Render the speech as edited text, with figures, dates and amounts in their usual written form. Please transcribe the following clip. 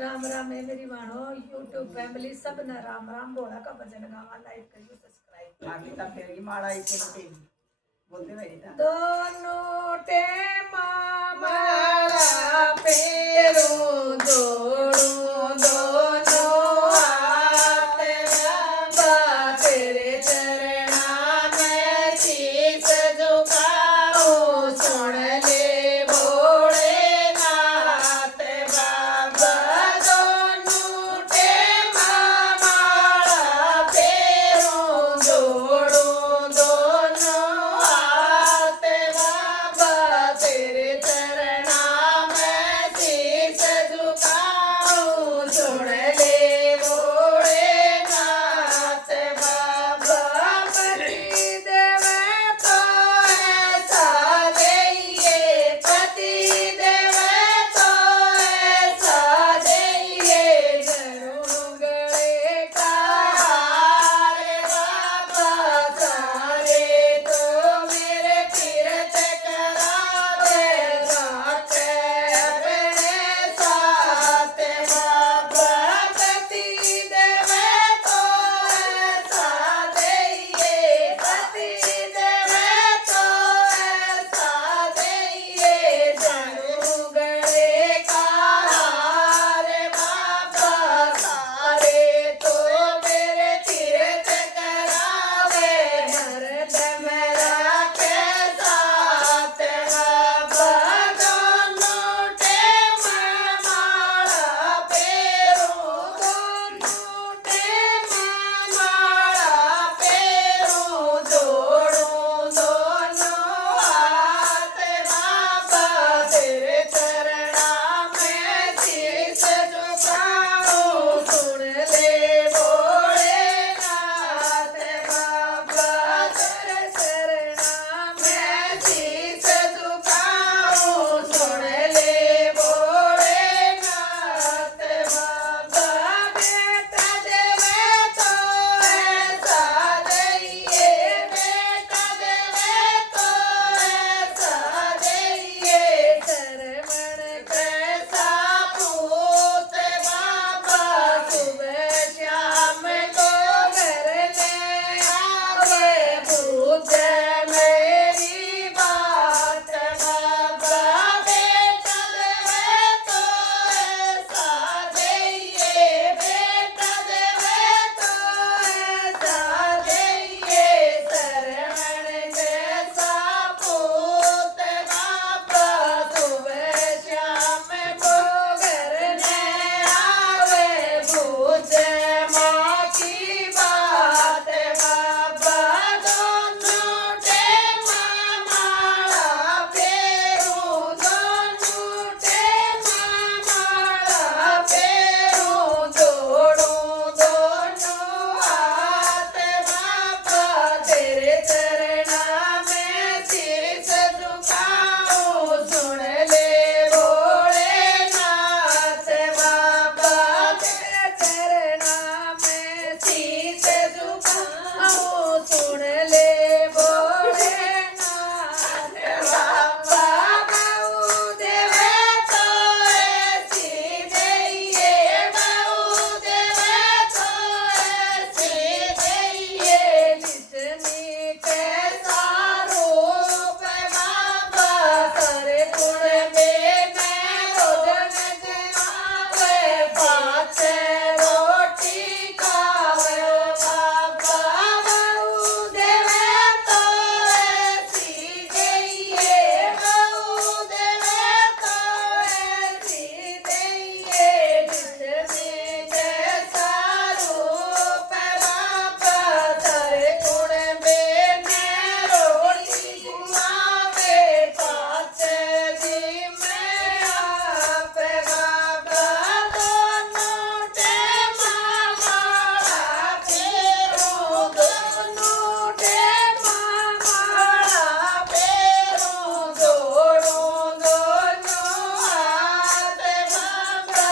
राम राम है मेरी वाणो YouTube family सब ना राम राम बोला का भजन गावा लाइक करियो सब्सक्राइब आगे तक फिर माड़ा एक रोटी बोलते भाई था दोनों टेमा मारा पेरो जोड़ो दोनों हाथ बाबा तेरे चरणा में शीस झुकाऊं सुन ले भोले नाथ बाबा दोनों टेमा मारा पेरो जोड़ो दोनों हाथ बाबा तेरे चरणा में शीस झुकाऊं सुन ले भोले नाथ बाबा पति देव तो ऐसा देइए पति देव तो ऐसा देइए जरूर गले का हार बाबा सारे तो मेरे तीर्थ करावे रात अपने साथ बाबा पति देव तो ऐसा देइए पति देव तो ऐसा देइए जरूर गले का हार बाबा सारे तो मेरे तीर्थ करावे हरदम राखे साथ बाबा दोनों टेम माला पेरो दोनों टेम माला पेरो जोड़ो दोनों हाथ बाबा तेरे चरणा में शीस झुकाऊं सुन ले भोले नाथ बाबा तेरे चरणा में शीस झुकाऊं सुन ले भोले नाथ बाबा बेटा देवे तो ऐसा देइए बेटा देवे तो ऐसा देइए शरमण कैसा पूत बाबा सुबह शाम को घर ले आवे पूछ मेरी बात बाबा बेटा देवे तो ऐसा देइए बेटा देवे तो ऐसा देइए शरमण कैसा पूत बाबा सुबह शाम को घर में आवे पूछ माँ की बात बाबा दोनों टेम माला फेरू दोनों टेम माला फेरू जोड़ू दोनों हाथ बाबा तेरे चरणा में शीस झुकाऊं सुन ले भोले नाथ बाबा तेरे चरणा में शीस झुकाऊं सुन ले भोले नाथ बाबा बाऊ देवे तो ऐसी देइए बाऊ देवे तो ऐसी देइए जितनी कैसा रूप बाबा करे गुण में रोजन जनावे पाँच रोटी खावे बाबा बाऊ देवे तो ऐसी देइए बाऊ देवे तो ऐसी देइए जितनी कैसा रूप बाबा करे गुण में रोटी घुमावे पाँच दी में आप बाबा दोनों टेम माला फेरो दोनों टेम माला फेरो जोड़ो दोनों हाथ बाबा